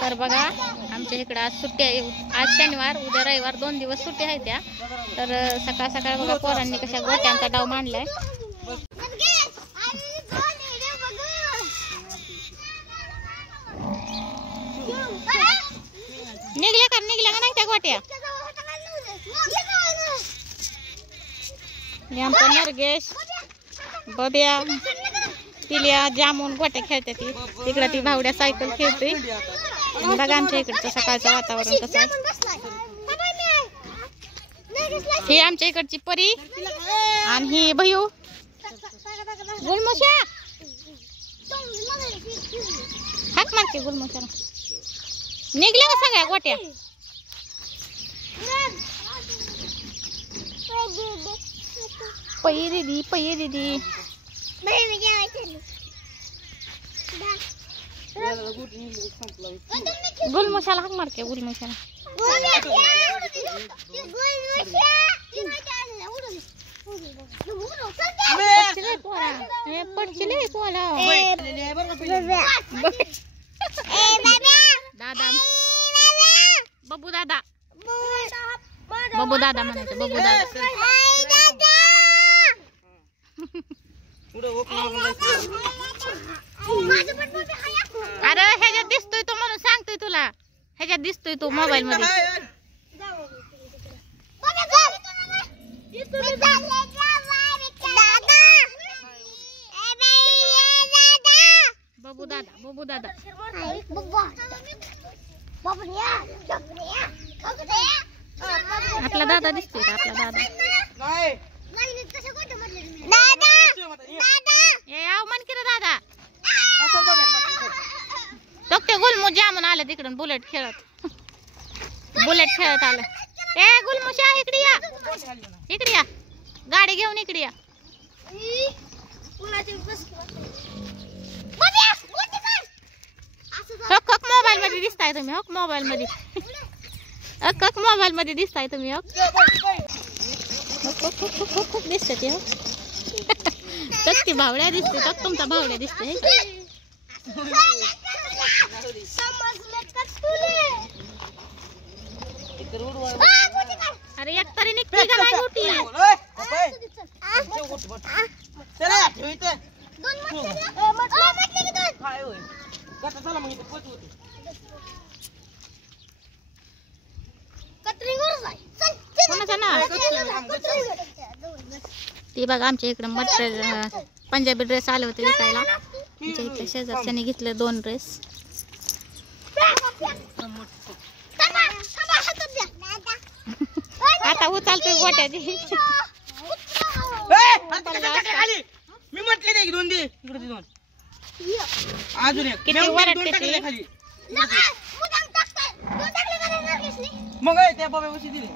तर बघा आमच्या इकडे आज सुट्टी आहे, आज शनिवार उद्या रविवार 2 दिवस सुट्टी आहे त्या। तर सकाळ सकाळ बघा पोरांनी कशा गोट्यांचा डाव मांडलाय। निघल्या का नाही त्या गोट्या? आमचा नरगेश बब्या तिल्या जामून गोट्या खेळते ती तिकडे, ती भावड्या सायकल खेळते। बघा आमच्या इकडचं सकाळचं वातावरण कसं आहे। हे आमच्या इकडची परी आणि ही भयू गुलमोशा हाक मारते गुलमोशा। निघल्या का सगळ्या गोट्या? पै दीदी गुलमोशाला हाक मारते गुलमोशाला। दादा बबू दादा बबू दादा म्हणायचं बबू दादा। अरे ह्याच्यात दिसतोय तो म्हणून सांगतोय तुला, ह्याच्यात दिसतोय तो मोबाईल मध्ये। बबू दादा बबू दादा आपला दादा दिसतोय का? आपला दादा मन की दादा ते गुलमू जामून आलं तिकडून बुलेट खेळत आलं। ए गुलमुशा इकडे या, इकडे या, गाडी घेऊन इकडे या। हक हक मोबाईल मध्ये दिसताय तुम्ही, हक मोबाईल मध्ये, हक हक मोबाईल मध्ये दिसताय तुम्ही, हक दिसत ते ती भावड्या दिसते, तर तुमचा भावड्या दिसते। अरे एक तरी निघते का नाही मोठी? ती बघा आमच्या इकडे मटेरियल पंजाबी ड्रेस आले होते विकायला। आमच्या इकडे शेजारच्याने घेतले 2 ड्रेस। आता उचलतोय गोट्याची। मी म्हटले नाही 2 दे इकडे 2 अजून एक किती वरटते खाली मग त्या बाबा उशी दिली।